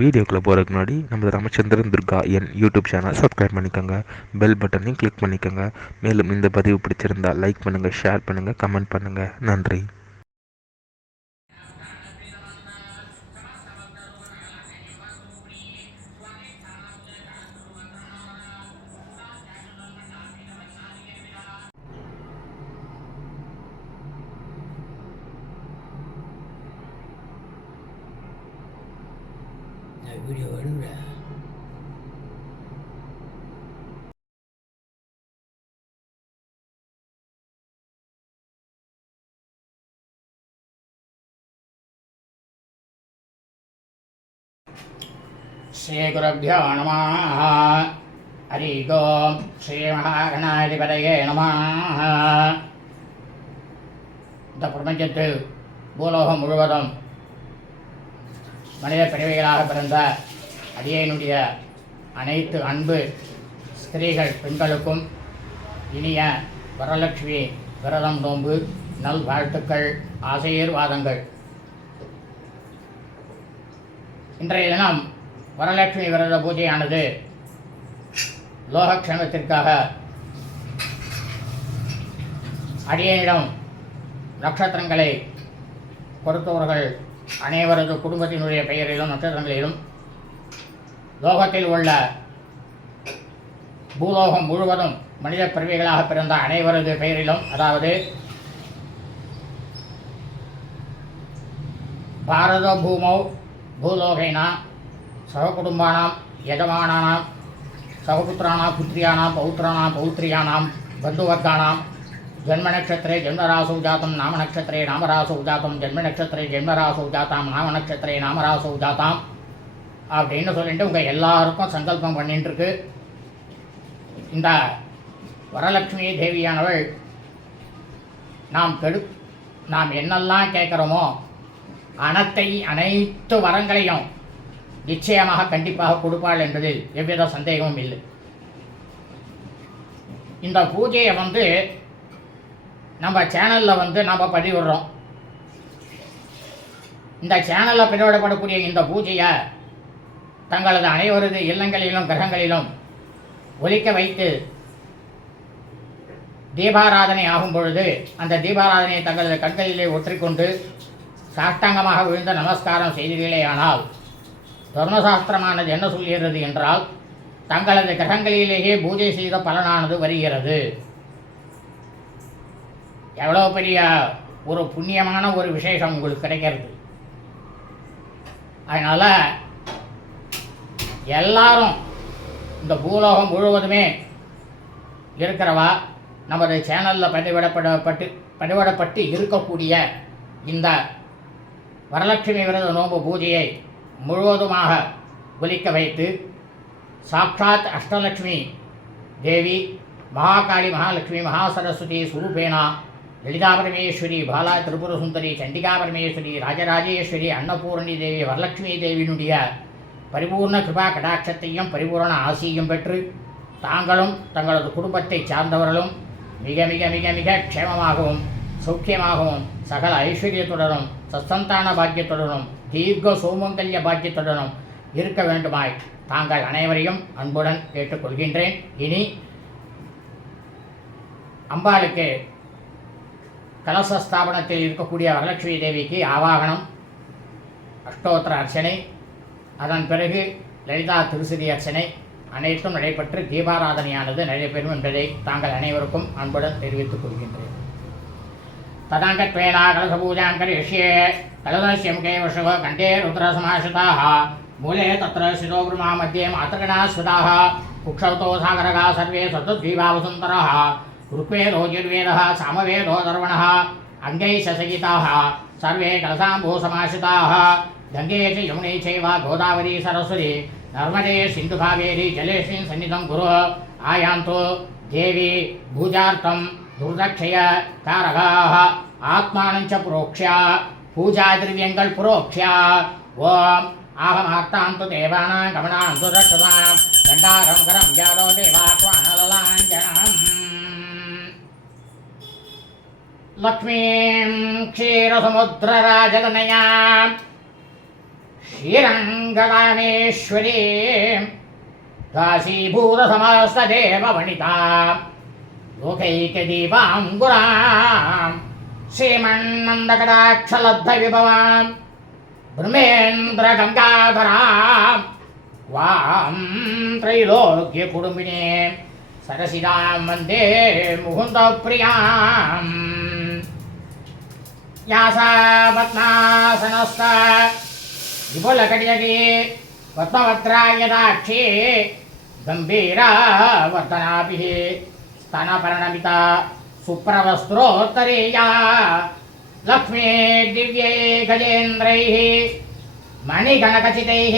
வீடியோக்குள்ளே போகிறதுக்கு முன்னாடி நம்ம ராமச்சந்திரன் துர்கா என் யூடியூப் சேனல் சப்ஸ்கிரைப் பண்ணிக்கோங்க, பெல் பட்டனையும் கிளிக் பண்ணிக்கோங்க. மேலும் இந்த பதிவு பிடிச்சிருந்தால் லைக் பண்ணுங்கள், ஷேர் பண்ணுங்கள், கமெண்ட் பண்ணுங்கள். நன்றி. வீடியோ எடுங்க. ஸ்ரீகுருभ्यो நமः. ஹரி ஓம். ஸ்ரீ மகாகணாதிபதயே நமः. இந்த பிரபஞ்சத்தில் பூலோகம் முழுவதும் மனித பிறவிகளாக பிறந்த அடியனுடைய அனைத்து அன்பு ஸ்திரீகள் பெண்களுக்கும் இனிய வரலட்சுமி விரதம் நோன்பு நல் வாழ்த்துக்கள், ஆசீர்வாதங்கள். இன்றைய தினம் வரலட்சுமி விரத பூஜையானது லோகக்ஷேமத்திற்காக அடியனிடம் நட்சத்திரங்களை கொடுத்தவர்கள் அனைவரது குடும்பத்தினுடைய பெயரிலும் நட்சத்திரங்களிலும் லோகத்தில் உள்ள பூலோகம் முழுவதும் மனித பிறவிகளாக பிறந்த அனைவரது பெயரிலும், அதாவது பாரத பூமௌ பூலோகைனாம் சககுடும்பானாம் யஜமானானாம் சகபுத்திரானாம் புத்திரியானாம் பௌத்திரானாம் பௌத்திரியானாம் பந்துவர்கானாம் ஜன்மநக்ஷத்திரே ஜன்மராசௌ ஜாத்தம் நாமநக்ஷத்திரே நாமராசௌ ஜாத்தம் ஜன்மநக்ஷத்திரே ஜன்மராசௌ ஜாத்தாம் நாமநக்ஷத்திரே நாமராசௌ ஜாத்தாம் அப்படின்னு சொல்லிட்டு உங்கள் எல்லாருக்கும் சங்கல்பம் பண்ணிட்டுருக்கு. இந்த வரலட்சுமி தேவியானவள் நாம் என்னெல்லாம் கேட்குறோமோ அனைத்து வரங்களையும் நிச்சயமாக கண்டிப்பாக கொடுப்பாள் என்பதில் எவ்வித சந்தேகமும் இல்லை. இந்த பூஜையை நம்ம சேனலில் நம்ம பதிவிடுறோம். இந்த சேனலில் பதிவிடப்படக்கூடிய இந்த பூஜையை தங்களது அனைவரது இல்லங்களிலும் கிரகங்களிலும் ஒலிக்க வைத்து தீபாராதனை ஆகும் பொழுது அந்த தீபாராதனையை தங்களது கண்களிலே ஒற்றிக்கொண்டு சாஷ்டாங்கமாக விழுந்த நமஸ்காரம் செய்தீர்களேயானால் தர்மசாஸ்திரமானது என்ன சொல்கிறது என்றால், தங்களது கிரகங்களிலேயே பூஜை செய்த பலனானது வருகிறது. எவ்வளோ பெரிய ஒரு புண்ணியமான ஒரு விசேஷம் உங்களுக்கு கிடைக்கிறது. அதனால் எல்லாரும் இந்த பூலோகம் முழுவதுமே இருக்கிறவா நமது சேனலில் பதிவிடப்பட்டு இருக்கக்கூடிய இந்த வரலட்சுமி விரத நோன்பு பூஜையை முழுவதுமாக ஒலிக்க வைத்து சாட்சாத் அஷ்டலட்சுமி தேவி மகாகாளி மகாலட்சுமி மகாசரஸ்வதி சுரூபேனா லலிதா பரமேஸ்வரி பாலா திரிபுர சுந்தரி சண்டிகா பரமேஸ்வரி ராஜராஜேஸ்வரி அன்னபூரணி தேவி வரலட்சுமி தேவியினுடைய பரிபூர்ண கிருபா கடாட்சத்தையும் பரிபூர்ண ஆசியும் பெற்று தாங்களும் தங்களது குடும்பத்தை சார்ந்தவர்களும் மிக மிக மிக மிக க்ஷேமமாகவும் சௌக்கியமாகவும் சகல ஐஸ்வர்யத்துடனும் சஸ்தந்தான பாக்கியத்துடனும் தீர்க்க சௌமங்கல்ய பாக்கியத்துடனும் இருக்க வேண்டுமாய் தாங்கள் அனைவரையும் அன்புடன் கேட்டுக்கொள்கின்றேன். இனி அம்பாளுக்கு கலசஸ்தாபனத்தில் இருக்கக்கூடிய வரலட்சுமி தேவிக்கு ஆவாகனம், அஷ்டோத்திர அர்ச்சனை, அதன் பிறகு லலிதா திருசதி அர்ச்சனை அனைத்தும் நடைபெற்று தீபாராதனையானது நடைபெறும் என்பதை தாங்கள் அனைவருக்கும் அன்புடன் தெரிவித்துக் கொள்கின்றேன். तदाङ्कत्वेन कलशपूजां करिष्ये. कलशस्य मुखे वृषभ कण्ठे रुद्रसमाश्रिताः मूले तत्र शिरो ब्रह्मा मध्ये मातृगणाः स्थिताः कुक्षौ सागरगाः सर्वे सतद्विभावसुन्दरः ऋग्वेदो यजुर्वेदः सामवेदो दर्वणः अङ्गैः ससहिताः सर्वे कलशाम्बुसमाश्रिताः गङ्गे च यमुने चैव गोदावरी सरस्वती नर्मदे सिन्धुभावेरी जलेऽस्मिन् सन्निधं कुरु. आयान्तु देवी पूजार्थं दुर्दक्षय कारगाः आत्मानञ्च प्रोक्ष्य पूजाद्रव्यங்கள் புரோக்ஷ்ய. ஓம் ஆகமார்த்தாந்து தேவானாं கமனாந்து ரக்ஷதாம் கண்டாரம் கரம் ஜாதோ தேவாத்வானலலாஞ்சனம். லக்ஷ்மீம் க்ஷீரசமுத்திரராஜதனயாம் श्रीरङ्गकामेश्वरी काशीभूतसमस्तदेववनिता लोकैकदीपाङ्कुरां श्रीमन्नन्दकटाक्षलब्धविभवां ब्रह्मेन्द्रगङ्गाधरां वां त्रैलोक्यकुटुम्बिनीं सरसिजां वन्दे मुकुन्दप्रियाम् यासा पद्मासनस्था विपुलकटियकी पद्मवक्त्रायदाक्षी गम्भीरावर्तनाभिः स्तनपर्णमिता सुप्रवस्त्रोत्तरीया लक्ष्मी दिव्यै गजेन्द्रैः मणिगणकचितैः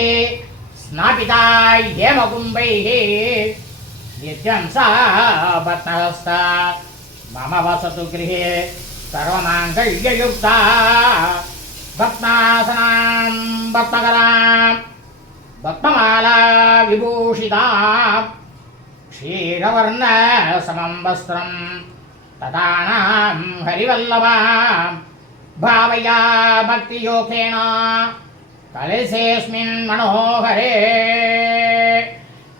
स्नापिता हेमकुम्भैः नित्यं सा पद्महस्ता मम वसतु गृहे सर्वमाङ्गल्ययुक्ता पद्मासनां पद्मकरां पद्ममाला विभूषिता क्षीरवर्णसमं वस्त्रं तदानां हरिवल्लभां भावया भक्तियोगेन कलशेऽस्मिन् मनोहरे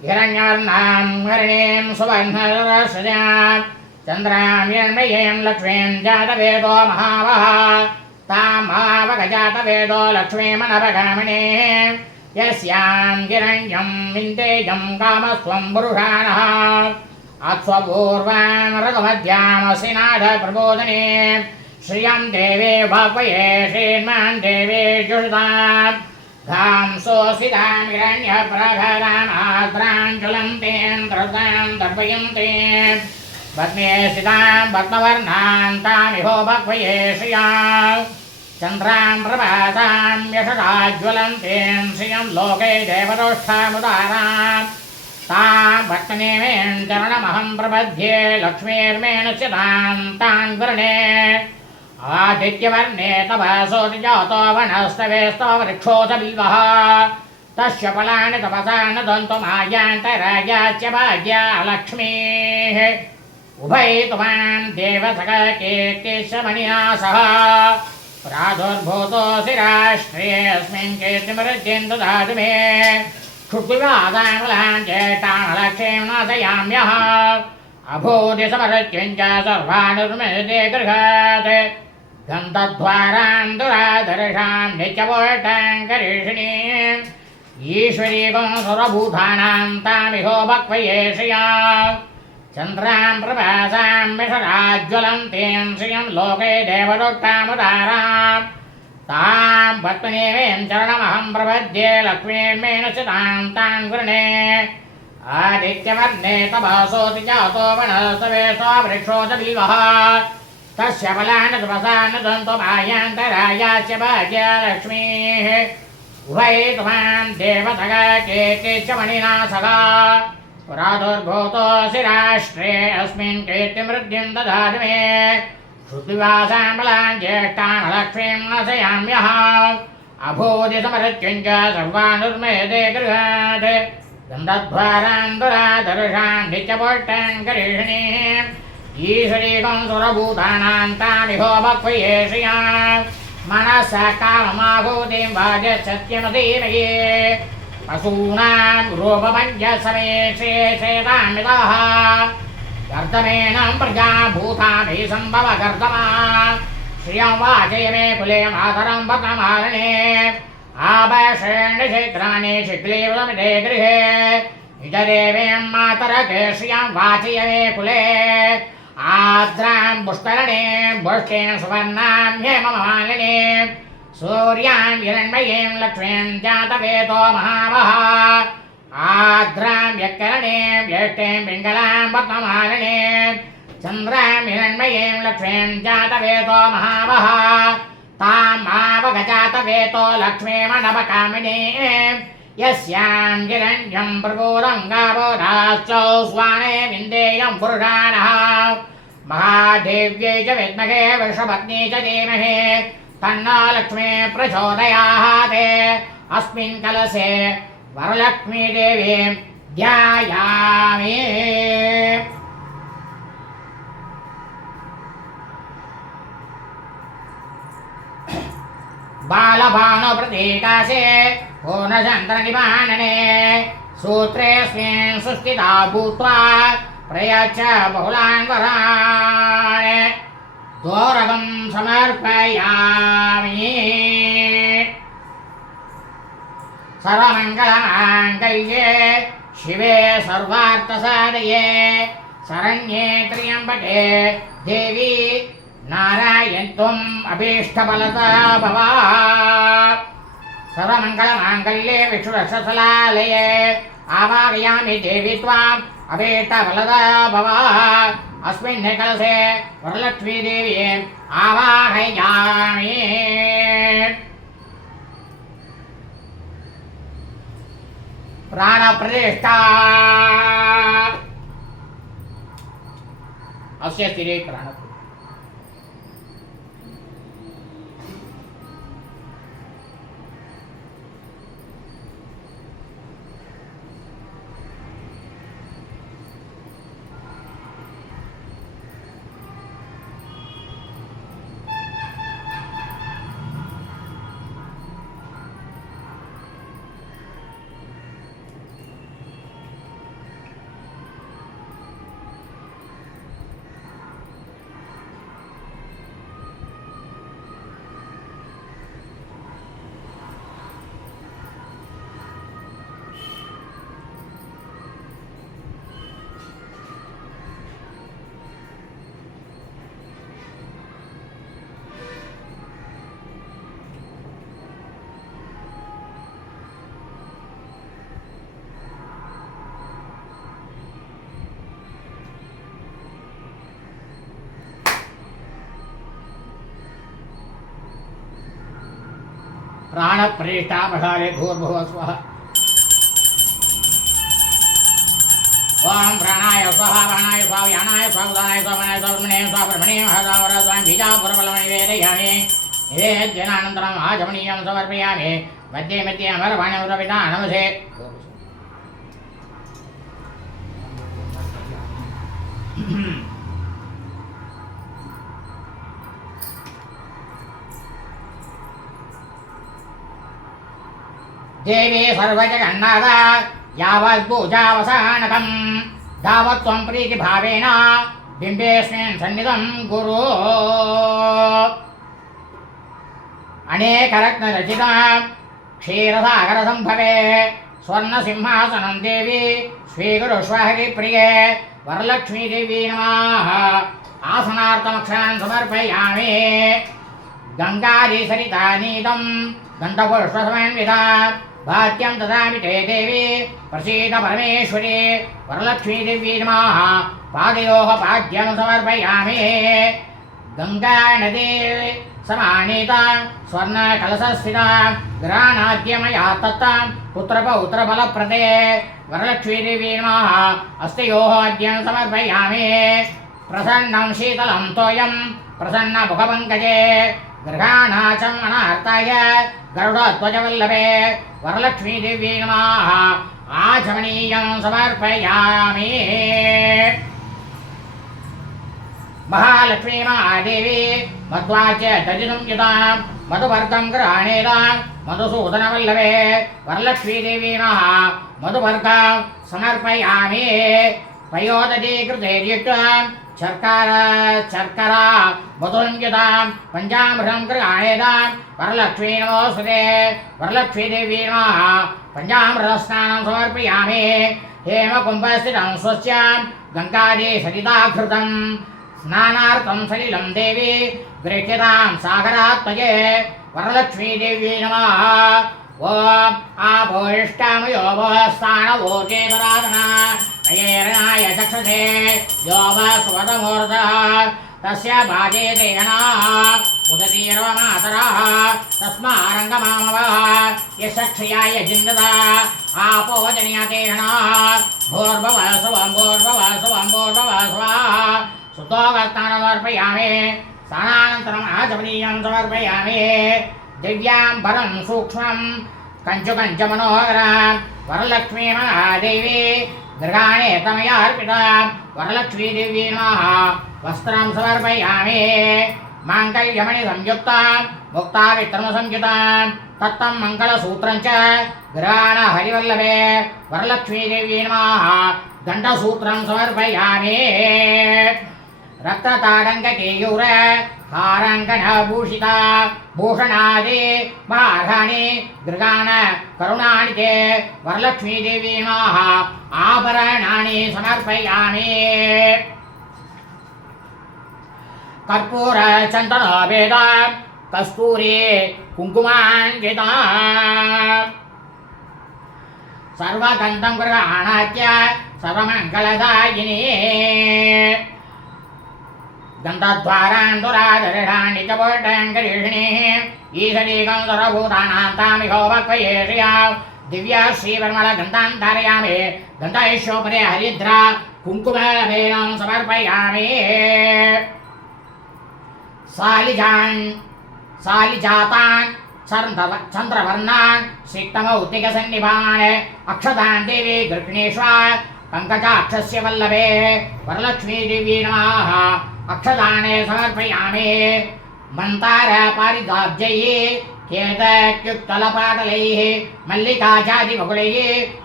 हिरण्यवर्णां हरिणीं सुवर्णरसजां चन्द्रां हिरण्मयीं लक्ष्मीं जातवेदो महावः तां महावगजातवेदो लक्ष्मीमनवगामिनीं यस्यां हिरण्यं विन्तेयं कामस्त्वं पुरुषाणः अत्स्वपूर्वां रघुमध्यामसिनाथप्रबोधिनीं श्रियं देवे भाग्वये श्रीर्मां देवे जुषतां धां सोऽसितां हिरण्यप्रभरामाद्रां ज्वलन्तीं द्रवतां दर्पयन्तीं पद्मे स्थितां पद्मवर्णां तामिहो भक्वये श्रियां चन्द्रां प्रभातां यशराज्ज्वलन्तीं श्रियं लोके देवदोष्ठामुदारां तां भक्तनेमीं चरणमहं प्रपद्ये लक्ष्मीर्मेणस्यतां तां वृणे आदित्यवर्णे तपसोऽतिजातो वनस्तवेस्तो वृक्षोऽथ बिल्वः तस्य फलानि तपसा न दन्तुमायान्तरायाच्च भाग्या लक्ष्मीः उभयित्वां देवसखकीर्तिशमणिना सह प्रादुर्भूतोऽसि राष्ट्रेऽस्मिन् कीर्तिमृद्धिं ददातु मे क्षुद्विवादामलां ज्येष्ठां लक्ष्मीं नाशयाम्यः अभूतिसमृत्युं च सर्वानुर्मृते गृहात् गन्धद्वारां दुरादर्शां नित्यपोष्टां करिष्णीम् ईश्वरीकं सर्वभूतानां तामिहो भक्वये श्रियां चन्द्रां प्रभासां मिषराज्ज्वलन्तीं श्रियं लोके देवदोष्टामुदारां तां पद्मनेमीं चरणमहं प्रपद्ये लक्ष्मीर्मेणस्यतां तां वृणे आदित्यवर्णे तपसोऽतिजातो वनस्तवेस्तो वृक्षोऽथ बिल्वः तस्य फलानि तपसा न दन्तुमायान्तरायाच्च भाग्या लक्ष्मीः उभयित्वां देवसखकीर्तिशमणिना सह प्रादुर्भूतोऽसि राष्ट्रे अस्मिन् कीर्तिमृद्धिं ददातु मे क्षुद्विवासां बलां ज्येष्ठां लक्ष्मीं नाशयाम्यः अभूतिसमृत्युं च सर्वानुर्मयते गृहात् गन्धद्वारां दुरादर्शां नित्यपोष्टां करिष्णीम् ईश्वरीकं सुरभूतानां तामिहो भक्वये श्रियां मनसा काममाहूतिं वाजः सत्यमधीमये पशूनां रूपमञ्जसमेषे शेतामितः कर्दमेन प्रजा भूताभिः सम्भव कर्दमा श्रियं वाचय मे कुले मातरं पद्ममालिने आभषेण्य क्षेत्राणि शिक्लीवलमिते गृहे निजदेवीं मातरके श्रियं वाचय मे कुले आर्द्रां पुष्करणीं पुष्टिं सुवर्णां हेममालिनीं सूर्यां हिरण्मयीं लक्ष्मीं जातवेदो महावः आर्द्रां यत्करणीं यष्टिं पिङ्गलां पद्ममालिनीं चन्द्रां हिरण्मयीं लक्ष्मीं जातवेदो महावः तां मावगजातवेदो लक्ष्मीमनवकामिनीं यस्यां हिरण्यं प्रपूरं गावो राश्चौ स्वाने विन्देयं पुरुषाणः महादेव्यै च विद्महे वृषभग्नी च धीमहि तन्नो लक्ष्मी प्रचोदयात् अस्मिन् कलशे वरलक्ष्मी देवीं ध्यायामि। बालभानु प्रतीकाशे गुणचन्द्रनिबाणने सूत्रेऽस्मिन् सुस्थिता भूत्वा प्रयच्छ बहुलान् वरान् दोरगं समर्पयामि। सर्वमङ्गलमाङ्गल्ये शिवे सर्वार्थसाधये शरण्ये त्र्यम्बके देवी नारायण्त्वम् अभीष्टफलदा भव। सर्वमङ्गलमाङ्गल्ये विष्णुरक्षसलालये आवाहयामि देवी त्वाम् अभीष्टफलदा भव। अस्मिन् कलशे वरलक्ष्मी देवी आवाहयामि। प्राणप्रतिष्ठा अस्य स्थिरे प्राण प्राणप्रतिष्ठा मशाले भूर्भुवः स्वः। ओम प्राणाय स्वाहा प्राणाय स्वाहा व्यानाय स्वाहा उदानाय स्वाहा मनाय स्वाहा ब्रह्मणे स्वाहा ब्रह्मणे महदावरा स्वाहा बीजापुरबलमणि वेदयामि। निवेद्यनानन्तरम् आचमनीयं समर्पयामि। मध्ये मध्ये अमरवाणिमुरविदा नमसे। देवी सर्वजगन्नाथ यावद्पूजावसानकं तावत्त्वं प्रीतिभावेन बिम्बेऽस्मिन् सन्निधं कुरु। अनेकरत्नरचितं क्षीरसागरसम्भवे स्वर्णसिंहासनं देवी स्वीकुरुष्व हरिप्रिये वरलक्ष्मी देवी नमः। आसनार्थमक्षरान् समर्पयामि। गङ्गादिसरितानीतं दन्तपुष्पसमन्विता भात्यं ददामि ते देवी प्रसीद परमेश्वरी वरलक्ष्मी देवी नमः। पादयोः पाद्यं समर्पयामि। गङ्गा नदी समानीता स्वर्णकलशस्थिता ग्रहाणाद्यमया तत्तां पुत्रपौत्रबलप्रदे वरलक्ष्मी देवी नमः। हस्तयोः आद्यं समर्पयामि। प्रसन्नं शीतलं तोयं प्रसन्नमुखपङ्कजे गृहाणाचं अनार्ताय गरुडध्वजवल्लभे वरलक्ष्मी देवी नमः। आचमनीयं समर्पयामि। महालक्ष्मी महादेवी मध्वाच्य दधिसंयुतां मधुवर्गं गृहाणेतां मधुसूदनवल्लभे वरलक्ष्मी देवी नमः। मधुवर्गं समर्पयामि। पयोदधीकृते युक्तां शर्करा मधुसंयुतां पञ्चामृतं गृहाणेतां वरलक्ष्मी नमोऽस्तुते वरलक्ष्मी देवी नमः। पञ्चामृतस्नानं समर्पयामि। हेमकुम्भस्थितं स्वस्यां गङ्गादिसरिताकृतं स्नानार्थं सलिलं देवी गृह्यतां सागरात्मजे वरलक्ष्मी देवी नमः। ओम आभूष्टमयो स्थानवोचेतराधना अयेरणाय चक्षुषे यो वा स्वतमूर्धः तस्य भाजे देहनाः उदतीर्वमातरः तस्मारङ्गमामवः यशक्षयाय जिन्दता आपोजनीयतेहनाः भूर्भुवः सुवं स्वाहा सुतोवर्तानमर्पयामि। स्नानानन्तरम् आचमनीयं समर्पयामि। दिव्याम्बरं सूक्ष्मं कञ्चुकञ्चमनोहरं वरलक्ष्मी महादेवी गृहाणे तमया अर्पिता वरलक्ष्मी देवी नमः। वस्त्रं समर्पयामि। माङ्गल्यमणिसंयुक्तां मुक्ताविक्रमसंयुतां तत्तं मङ्गलसूत्रं च ग्रहाण हरिवल्लभे वरलक्ष्मीदेवी नमः दण्डसूत्रं समर्पयामि रक्तताडङ्गकेयूर हारङ्गनभूषिता भूषणादि महार्हाणि गृहाण करुणाणि ते वरलक्ष्मीदेवी नमः आभरणानि समर्पयामि कर्पूर चन्दनभेद कस्तूरी कुङ्कुमाङ्किता सर्वगन्धं गृहाणात्य सर्वमङ्गलदायिनी गन्धद्वारान्दुरादर्शाणि च पोटङ्करीषिणी ईशनीकं सर्वभूतानां तामिहोपक्वयेषया दिव्या श्रीवर्मलगन्धान् धारयामि गन्धैश्वपरे हरिद्रा कुङ्कुमलभेदं समर्पयामि सालिजातान् चन्द्रवर्णान् सिक्तमौक्तिकसन्निभान् अक्षतान् देवी गृह्णीष्व पङ्कजाक्षस्य वल्लभे वरलक्ष्मीदेवी नमः अक्षतानि समर्पयामि मन्तार पारिजाब्जैः केतक्युक्तलपाटलैः मल्लिकाचादिबकुलैः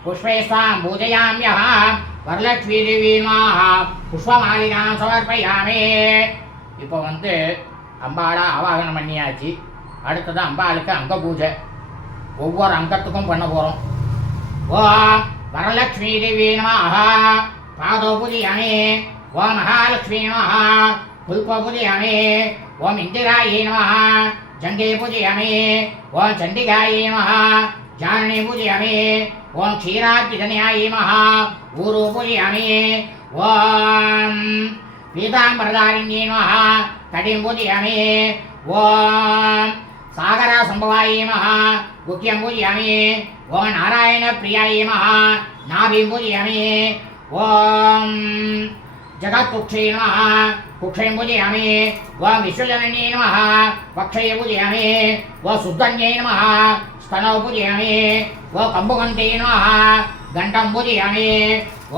पुष्पैः स्वां पूजयाम्यः वरलक्ष्मीदेवी नमः पुष्पमालिकां समर्पयामि இப்போ அம்பாளா ஆவாகனம் பண்ணியாச்சு. அடுத்தது அம்பாளுக்கு அங்க பூஜை. ஒவ்வொரு அங்கத்துக்கும் பண்ண போகிறோம். ஓம் வரலக்ஷ்மி தேவி நமஹ பாதோ பூஜயாமி. ஓம் மகாலட்சுமி நமஹ புல்ப பூஜயாமி. ஓம் இந்திராயை நமஹ ஜங்கே பூஜயாமி. ஓம் சண்டிகாயை நமஹ ஜானனி பூஜயாமி. ஓம் க்ஷீராப்திதன்யாயை நமஹ ஊரு பூஜயாமி. ஓம் पीताम्बरधारिण्यै नमः तटिं पूजयामि. ओम सागरसम्भवायै नमः गुह्यं पूजयामि. ओम नारायणप्रियायै नमः नाभिं पूजयामि. ओम जगत्कुक्षै नमः कुक्षं पूजयामि. ओम विश्वजनन्यै नमः वक्षये पूजयामि. ओम शुद्धन्यै नमः स्तनौ पूजयामि. ओम कम्बुकन्त्यै नमः घण्टं पूजयामि.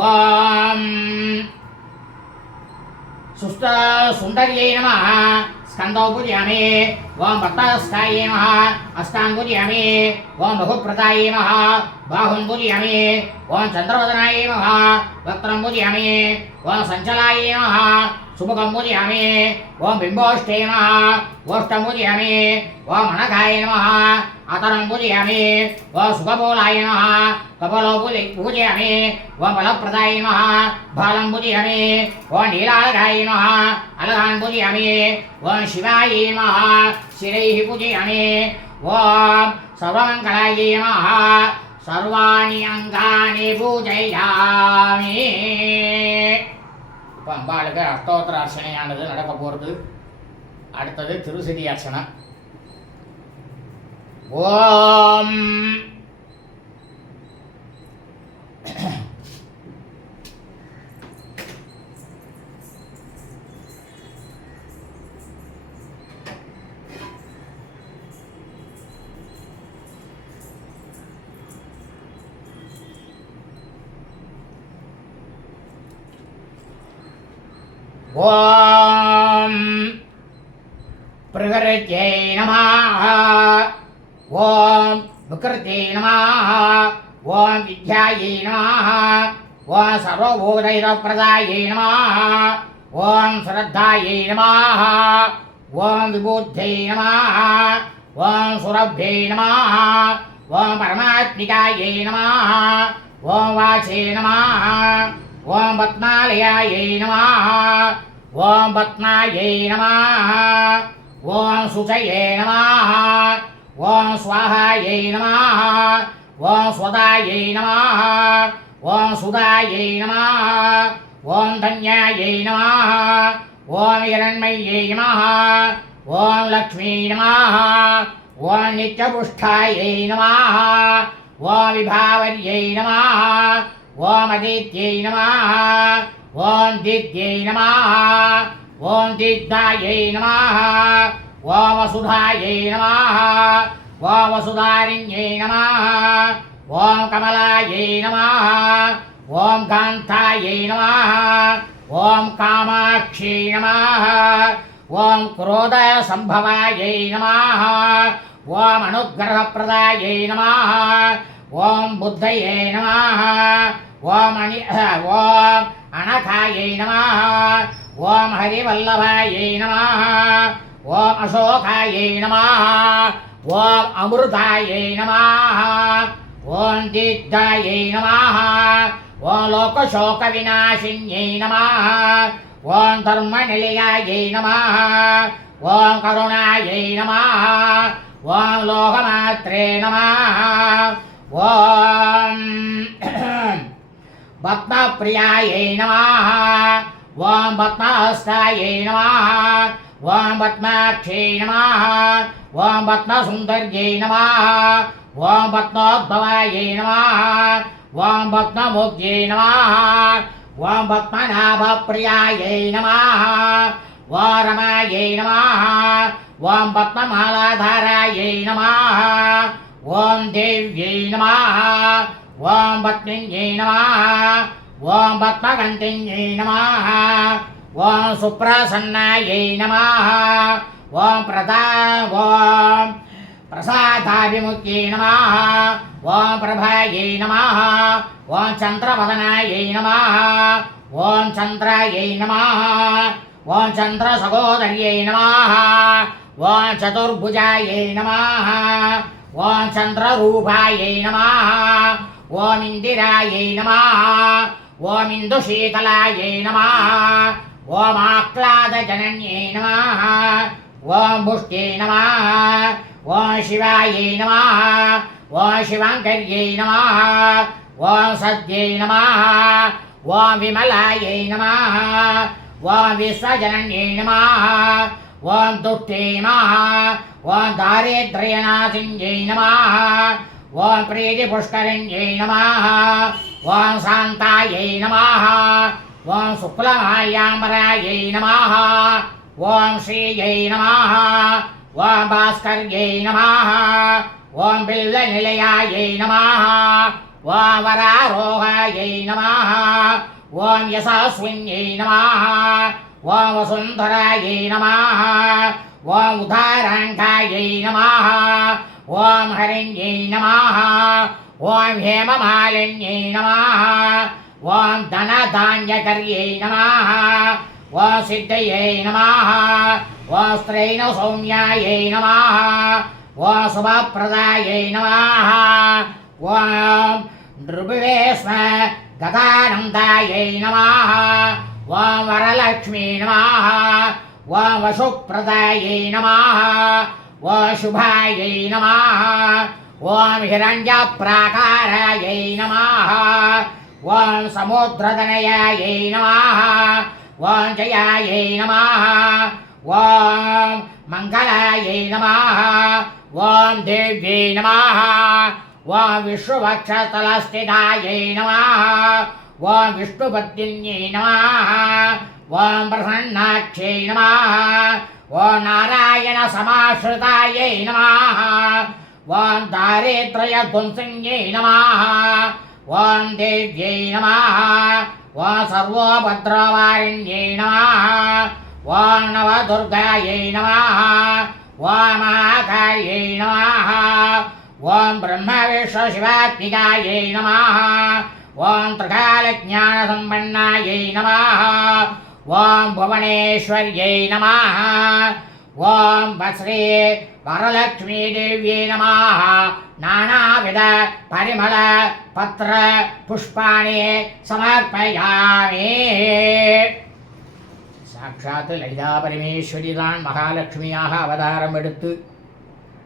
ओम सुन्दर्यै नमः स्कन्दौ पूजयामि. ओम भक्तस्थायै नमः अस्तान् पूजयामि. ओम बहुप्रदायै नमः बाहुं पूजयामि. ओम चन्द्रवदनायै नमः वक्त्रं पूजयामि. ओम सञ्चलायै नमः सुमुखं पूजयामि. ओम बिम्बोष्ठे नमः ओष्ठं पूजयामि. ओम अनघाय नमः अतरं पूजयामि. ओम सुखबोलाय नमः कपालो पूजयामि. ओम बलप्रदाय नमः बालं पूजयामि. ओम नीलालघाय नमः अलघान् पूजयामि. ओम शिवाय नमः शिरैः पूजयामि. ओम सर्वमङ्गलाय नमः सर्वाणि अङ्गानि पूजयामि. இப்போ அம்பாளுக்கு அஷ்டோத்திர அர்ச்சனையானது நடக்க போகிறது. அடுத்தது திருசிதி அர்ச்சனை. ஓம் ஓம் பிரகிருத்யை நமः. ஓம் விக்ருத்யை நமः. ஓம் வித்யாயை நமः. ஓம் சர்வபூதைரப்பிரதாயை நமः. ஓம் ஸ்ரத்தாயை நமः. ஓம் விபூத்யை நமः. ஓம் சுரभ्यै நமः. ஓம் பரமாத்மிகாயை நமः. ஓம் வாச்சே நமः. ओम पद्मालयायै नमः. ओम पद्मायै नमः. ओम शुचये नमः. ओम स्वाहायै नमः. ओम स्वदायै नमः. ओम सुदायै नमः. ओम धन्यायै नमः. ओम हिरण्मय्यै नमः. ओम लक्ष्मी नमः. ओम नित्यपुष्टायै नमः. ओम विभावर्यै नमः. ओम आदित्यै नमः. ओम दित्यै नमः. ओम दिग्धायै नमः. ओम वसुधायै नमः. ओम वसुधारिण्यै नमः. ओम कमलायै नमः. ओम कान्तायै नमः. ओम कामाक्षी नमः. ओम क्रोधसम्भवायै नमः. ஓம் அனுக்கிரகப்பிரதாயை நமः ஓம் புத்தயே நமः ஓம் ஓம் அனகாயை நமः ஓம் ஹரிவல்லபாயை நமः ஓம் அசோகாயை நமः ஓம் அமிர்தாயை நமः ஓம் தீர்த்தாயை நமः ஓம் லோகசோகவிநாசின்யை நமः ஓம் தர்மநிலையாயை நமः ஓம் கருணாயை நமः ஓம் லோகமாத்ரே நமः ஓம் பத்மப்ரியாயை நமः ஓம் பத்மஹஸ்தாயை நமः ஓம் பத்மாட்சை நமः ஓம் பத்மசுந்தர்யை நமः ஓம் பத்மோத்பவாயை நமः ஓம் பத்மமுக்யை நமः ஓம் பத்மநாபப்ரியாயை நமः ஓம் ரமாயை நமः ஓம் பத்மமாலாதாராயை நமः ஓம் தேவ்யை நமः ஓம் பத்மின்யை நமः ஓம் பத்மகந்தின்யை நமः ஓம் சுப்ரசன்னாயை நமः ஓம் ஓம் பிரசாதாபிமுக்யை நமः ஓம் பிரபாயை நமः ஓம் சந்திரவதனாயை நமः ஓம் சந்திராயை நமः ஓம் சந்திரசகோதரியை நமः ஓம் சதுர்புஜாயை நமः ஓம் சந்திரரூபாயை நமः ஓம் இந்திராயை நமः ஓம் இந்துஷீதலாயை நமः ஓம் ஆக்லாதஜனன்யை நமः ஓம் புஷ்டியை நமः ஓம் சிவாயை நமः ஓம் சிவாங்கர்யை நமः ஓம் சத்யை நமः ஓம் விமலாயை நமः ஓம் விஸ்வஜனன்யை நமः ஓம் துஷ்டை நமः ஓம் தாரித்ர்யநாசின்யை நமः ஓம் பிரீதிபுஷ்கரிண்யை நமः ஓம் சாந்தாயை நமः ஓம் சுக்லமால்யாம்பராயை நமः ஓம் ஸ்ரீயை நமः ஓம் பாஸ்கர்யை நமः ஓம் பில்வநிலையாயை நமः ஓம் வராரோகாயை நமः ஓம் யசஸ்வின்யை நமः ஓம் வசுந்தராயை நமः ஓம் உதாரங்காயை நமः ஓம் ஹரிண்யை நமः ஓம் ஹேமமாலின்யை நமः ஓம் தனதான்யகர்யை நமः ஓம் சித்தையை நமः ஓம் ஸ்திரைண சௌமியாயை நமः ஓம் சுபப்பிரதாயை நமः ஓம் நிருபிவேஸ்ம கதானந்தாயை நமः ஓம் வரலக்ஷ்மி நமः ஓம் வசுப்பிரதாயை நமः ஓம் சுபாயை நமः ஓம் ஹிரண்யப்ராகாராயை நமः ஓம் சமுத்திரதனயாயை நமः ஓம் ஜயாயை நமः ஓம் மங்களாயை நமः ஓம் தேவ்யை நமः ஓம் விஷ்ணுவக்ஷதலஸ்திதாயை நமः ஓம் விஷ்ணுபத்னியை நமः ஓம் பிரசன்னாட்சை நமः ஓம் நாராயண சமாஸ்ருதாயை நமः ஓம் தாரித்ர்யத்வம்சின்யை நமः ஓம் தேவ்யை நமः ஓம் சர்வோபத்ரவாரிண்யை நமः ஓம் நவதுர்காயை நமः ஓம் மகாகாயை நமः ஓம் பிரம்ம விஷ்ணு சிவாத்மிகாயை நமः ஓம் திரிகாலஜானசம்பன்னாயை நமः ஓம் புவனேஸ்வர்யை நமः ஓம் ஸ்ரீ வரலக்ஷ்மீ தேவ்யை நமः நானாவித பரிமள பத்ர புஷ்பாணி சமர்ப்பயாமி. சாட்சாத் லலிதா பரமேஸ்வரி தான் மகாலட்சுமியாக அவதாரம் எடுத்து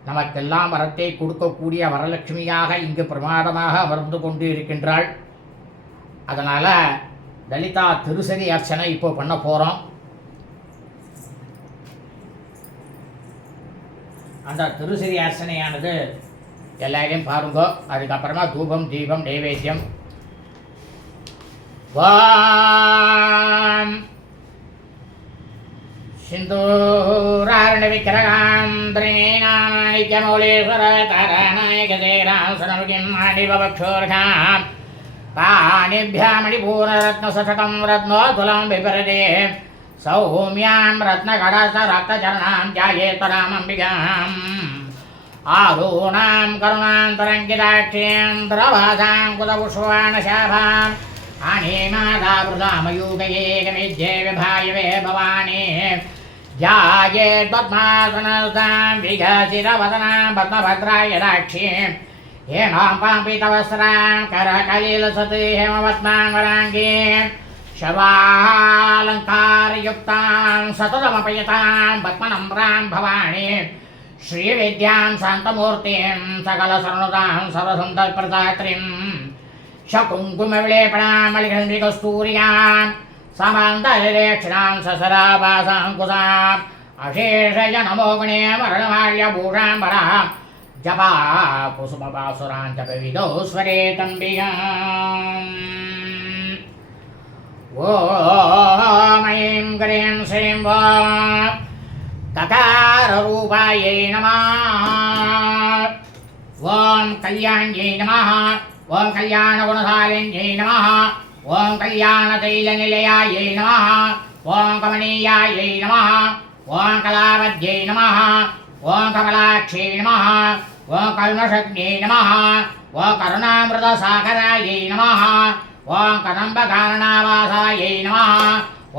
நமக்கெல்லாம் வரத்தை கொடுக்கக்கூடிய வரலட்சுமியாக இங்கு பிரமாதமாக அமர்ந்து கொண்டு இருக்கின்றாள். அதனால் லலிதா திருசரி அர்ச்சனை இப்போ பண்ண போகிறோம். அந்த திருசரி அர்ச்சனையானது எல்லாரையும் பாருங்க. அதுக்கப்புறமா தூபம் தீபம் நைவேத்தியம். வாம் சிந்தூராரண விக்கிரகாம் திரிநாமாணிக்யமௌலீஸ்வர தாராநாயகதேராம் சனமுகிம் ஆடிபவக்ஷோர்காம் பாணிभ्यामणिपूर्णरत्नशतकं रत्नोत्तुलं बिभरते सौम्यां रत्नकटाक्षरक्तचरणां ध्यायेत् रामम्बिकाम् आदूनां करुणान्तरङ्गिताक्षेन्द्रभासां कुतपुष्पवाणशाभाम् अनेमादावृतामयूगयेकमिध्ये विभायवे भवानी ध्यायेद्पद्मासनस्तां विघसितवदनां पद्मभद्रायदाक्षीं हेमां पापितवस्त्रां करकलिलसति हेमवत्माङ्गराङ्गीं शर्वालङ्कारयुक्तां सततमपयतां पद्मनम्रां भवानी श्रीविद्यां शान्तमूर्तिं सकलसर्वदां सर्वसन्तप्रदात्रीं शकुङ्कुमविलेपणां मलिकस्तूर्यां समान्तरेक्षणां ससराभासाङ्कुशाम् अशेषजनमोगणे मरणमाल्यभूषाम्बरः जपा कुसुमपासुरां च विविधौ स्वरे तम्बिकाम् ॐ ऐं क्रीं श्रीं वा ककाररूपायै नमः ॐ कल्याण्यै नमः ॐ कल्याणगुणशालिन्यै नमः ॐ कल्याणतैलनिलयायै नमः ॐ कमनीयायै नमः ॐ कलावद्यै नमः ॐ कमलाक्षै नमः ॐ कल्मषज्ञै नमः ॐ करुणामृतसागरायै नमः ॐ कदम्बकारणवासायै नमः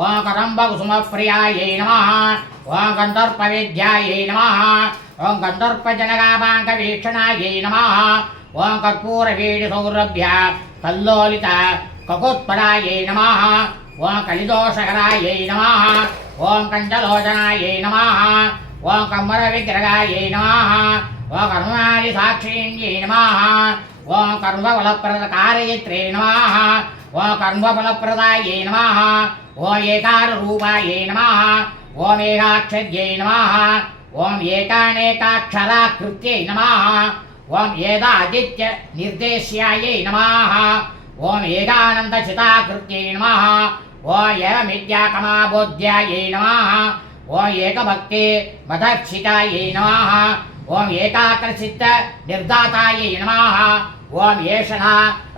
ॐ कदम्बकुसुमप्रियायै नमः ॐ गन्धर्पविद्यायै नमः ॐ गन्धर्पजनकापाङ्कवीक्षणायै नमः ॐ कर्पूरवीडिसौरभ्य कल्लोलित ककुत्पदायै नमः ॐ कलिदोषकरायै नमः ॐ कञ्चलोचनायै नमः ॐ कम्बरविग्रहायै नमः ॐ कर्मादिसाक्षिण्यै नमः ॐ कर्मफलप्रदकारयित्रे नमः ॐ कर्मफलप्रदायै नमः ॐ एकाररूपायै नमः ॐ एकाक्षद्यै नमः ॐ एकानेकाक्षराकृत्यै नमः ॐ एदादित्यनिर्देश्यायै नमः ॐ एकानन्दचिताकृत्यै नमः ॐ एवमिद्याकमाबोध्यायै नमः ॐ एकभक्ति मदर्शितायै नमः ॐ एकाग्रचित्तनिर्दातायै नमः ॐ एषणा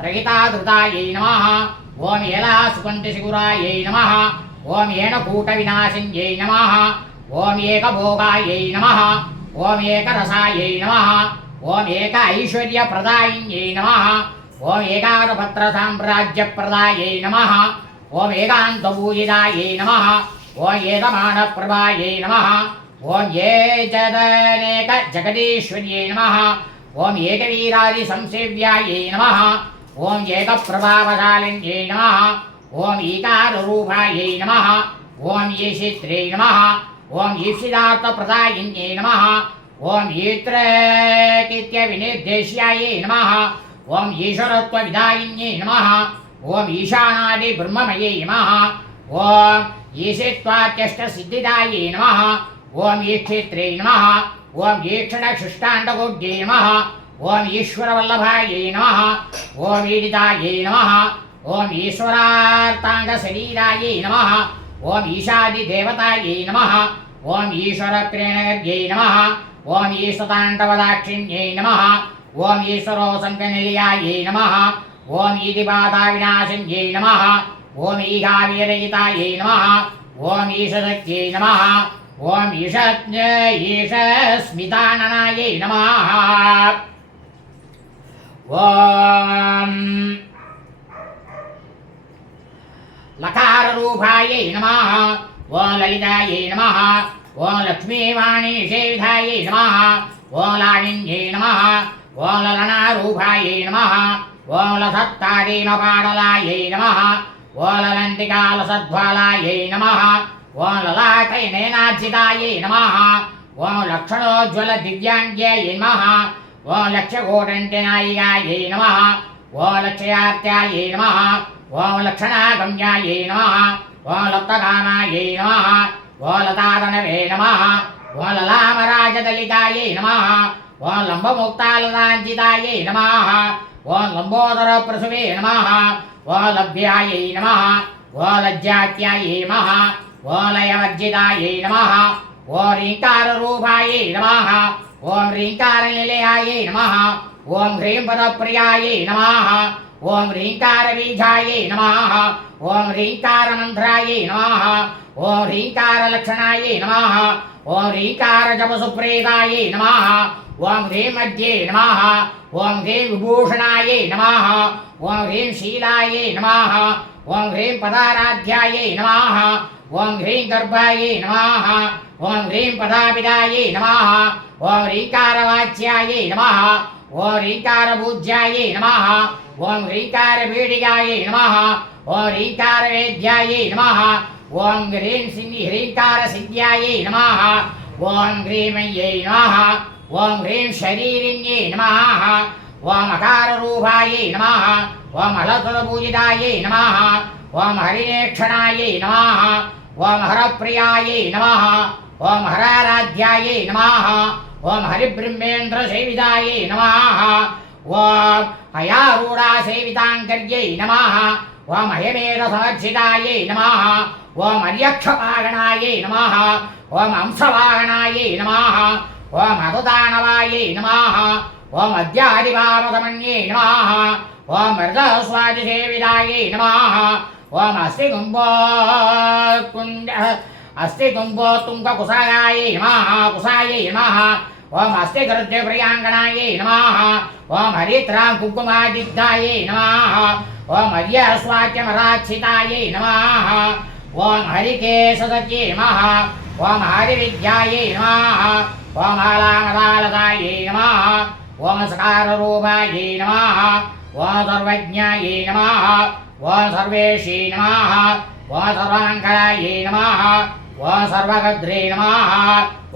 रहिताधृतायै नमः ॐ एलासुकण्ठशिखुरायै नमः ॐ येणकूटविनाशिन्यै नमः ॐ एकभोगायै नमः ॐ एकरसायै नमः ॐ एक ऐश्वर्यप्रदायिन्यै नमः ॐ एकादपत्रसाम्राज्यप्रदायै नमः ॐ एकान्तभूयिदायै नमः ॐ एतमानप्रभायै नमः ॐ जगदीश्वर्यै नमः ॐ एकवीरादिसंसेव्यायै नमः ॐ एकप्रभावशालिन्यै नमः ॐ ईकाररूपायै नमः ॐ ईशित्रे नमः ॐ ईप्सितार्थप्रदायिन्यै नमः ॐ ईत्रकित्यविनिर्देश्यायै नमः ॐ ईश्वरत्वविदायिन्यै नमः ॐ ईशानादिब्रह्ममयै नमः ॐ ईशित्वात्यष्टसिद्धिदायै नमः ॐ ईक्षित्रे नमः ॐ ईक्षणशिष्टाण्डगोड्यै नमः ॐ ईश्वरवल्लभायै नमः ॐ ईडितायै नमः ॐ ईश्वरार्ताङ्गशरीरायै नमः ॐ ईशादिदेवतायै नमः ॐ ईश्वरप्रेणगर्यै नमः ॐ ईश्वताण्डवदाक्षिण्यै नमः ॐ ईश्वरोसङ्गनिलयायै नमः ॐ ईदिबाधाविनाशिन्यै नमः ॐ ईगावीरहितायै नमः ॐ ईशशक्त्यै नमः ॐ ईशस्मिताननायै नमः ॐ लकाररूपायै नमः ॐ ललितायै नमः ॐ लक्ष्मीवाणीनिषेविधायै नमः ॐ लालिन्यै नमः ॐ ललनारूपायै नमः ॐ लसत्तादीमपाडलायै नमः ॐ ललन्तिकालसद्वालायै नमः ॐ ललाटैनेनार्जितायै नमः ॐ लक्षणोज्ज्वलदिव्याङ्ग्यै नमः ॐ लक्ष्यकोटन्त्यनायिकायै नमः ॐ लक्ष्यार्त्यायै नमः ॐ लक्षणागम्यायै नमः ॐ लप्तकामायै नमः ॐ लतादनवे नमः ॐ ललामराजदलितायै नमः ॐ लम्बमुक्ताललाञ्जितायै नमः ॐ लम्बोदरप्रसवे नमः ॐ लभ्यायै नमः ॐ लज्जात्यायै नमः ॐ लयवर्जितायै नमः ॐ रीङ्काररूपायै नमः ॐ रीङ्कारनिलयायै नमः ॐ ह्रीं पदप्रियायै नमः ஓம் ரீங்கார பீஜாயை நமः ஓம் ரீங்கார மந்திராயை நமः ஓம் ரீங்கார லக்ஷணாயை நமः ஓம் ரீங்கார ஜபசுப்ரேதாயை நமः ஓம் ஹ்ரீம் மத்யே நமः ஓம் ஹ்ரீம் விபூஷணாயை நமः ஓம் ஹ்ரீம் ஷீலாயை நமः ஓம் ஹ்ரீம் பதாராத்யாயை நமः ஓம் ஹ்ரீம் கர்ப்பாயை நமः ஓம் ஹ்ரீம் பதாபிதாயை நமः ஓம் ரீங்காரவாச்சியாயை நமः ஓம் ரீங்காரபூஜ்யாயை நமः ஓம் ரீங்காரபீடிகாயை நமः ஓம் ரீங்காரவேத்யாயை நமः ஓம் ஹ்ரீங்காரசித்யாயை நமः ஓம் ஹ்ரீமய்யை நமः ஓம் ஹ்ரீம் ஷரீரிண்யை நமः ஓம் அகாரரூபாயை நமः ஓம் அலசுரபூஜிதாயை நமः ஓம் ஹரிநேக்ஷணாயை நமः ஓம் ஹரப்பிரியாயை நமः ஓம் ஹராராத்யாயை நமः ஓம் ஹரிபிரம்மேந்திர சேவிதாயை நமः ஓம் ஹயாரூடா சேவிதாங்கர்யை நமः ஓம் அயமேத சமர்ச்சிதாயை நமः ஓம் அரியக்ஷவாகனாயை நமः ஓம் அம்சவாகனாயை நமः ஓம் அதுதானவாயை நமः ஓம் அத்யாதிபாமதமன்யே நமः ஓம் மிருதஸ்வாதிசேவிதாயை நமः ஓம் அஸ்திகும்போத்துங்ககுசாயை நமः குசாயை நமः ஓம் அஸ்திகிருத்யபிரியாங்கனாயை நமः ஓம் ஹரித்ராம் குங்குமாதித்தாயை நமः ஓம் ஹரியஸ்வாக்கியமராட்சிதாயை நமः ஓம் ஹரிகேசதத்யை நமः ஓம் ஹரிவித்யாயை நமः ஓம் ஆலாமதாலதாயை நமः ஓம் சகாரரூபாயை நமः ஓம் சர்வஜ்ஞாயை நமः ஓம் சர்வேஷை நமः ஓம் சர்வாங்கராயை நமः ஓம் சர்வகத்ரே நமः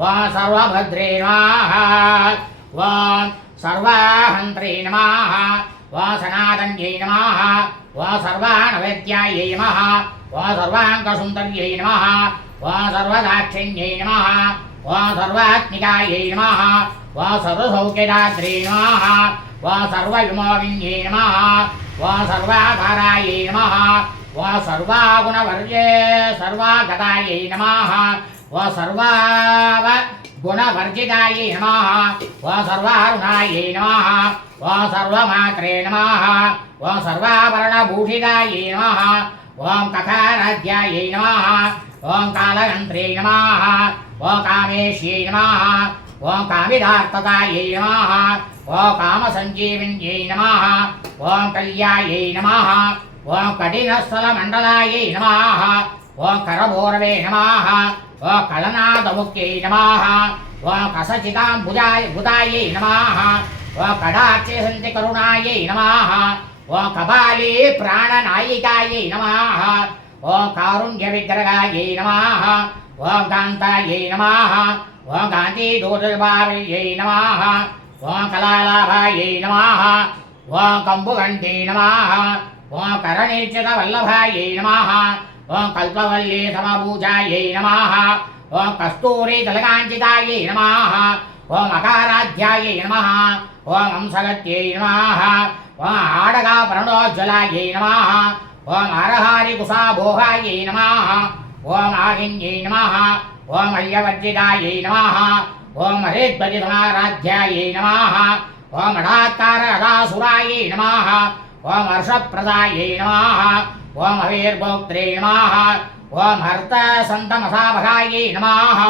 ஓம் சர்வபத்ரே நமः ஓம் சர்வாஹந்திரே நமः ஓம் சனாதன்யை நமः ஓம் சர்வாணவேத்யாயை நமः ஓம் சர்வாங்கசுந்தர்யை நமः ஓம் சர்வதாட்சிண்யை நமः ஓம் சர்வாத்மிகாயை நமः ஓம் சர்வசௌக்கியதாத்ரே நமः ஓம் சர்வவிமோகின்யை நமः ஓம் சர்வாதாராயை நமः ஓம் சர்வாகுணவர்யே சர்வாகதாயை நமः ஓம் சர்வாவகுணவர்ஜிதாயை நமः ஓம் சர்வாருணாயை நமः ஓம் சர்வமாத்ரே நமः ஓம் சர்வாபரணபூஷிதாயை நமः ஓம் ககாராத்யாயை நமः ஓம் காலகந்திரே நமः ஓம் காமேஷ்யை நமः ஓம் காமிதார்த்ததாயை நமः ஓம் காமசஞ்சீவின்யை நமः ஓம் கல்யாயை நமः ஓம் கடினஸ்தலமண்டலாயை நமः ஓம் கரபோரவே நமः ஓம் கலநாதமுக்யை நமः ஓம் கசசிதாம்புதாயை நமः ஓம் கடாட்சசந்தி கருணாயை நமः ஓம் கபாலி பிராணநாயிகாயை நமः ஓம் காருண்ய விக்கிரகாயை நமः ஓம் காந்தாயை நமः ஓம் காந்தி தூதபாவியை நமः ஓம் கலாலாபாயை நமः ஓம் கம்புகண்டே நமः ஓம் கரணீச்சித வல்லபாயை நமः ஓம் கல்பவல்லி சமபூஜாயை நமः ஓம் கஸ்தூரி தலகாஞ்சிதாயை நமः ஓம் அகாராத்யாயை நமः ஓம் அம்சகத்யை நமः ஓம் ஆடகா பிரணோஜ்வலாயை நமः ஓம் அரஹாரி குசாபோகாயை நமः ஓம் ஆகின்யை நமः ஓம் ஐயவர்ஜிதாயை நமः ஓம் ஹரேத்வஜிதமாராத்யாயை நமः ஓம் அடாத்தார அதாசுராயை நமः ஓம் ஹர்ஷப்பிரதாயை நமः ஓம் ஹவீர்போக்திரே நமः ஓம் ஹர்த்த சந்தமசாபகாயை நமः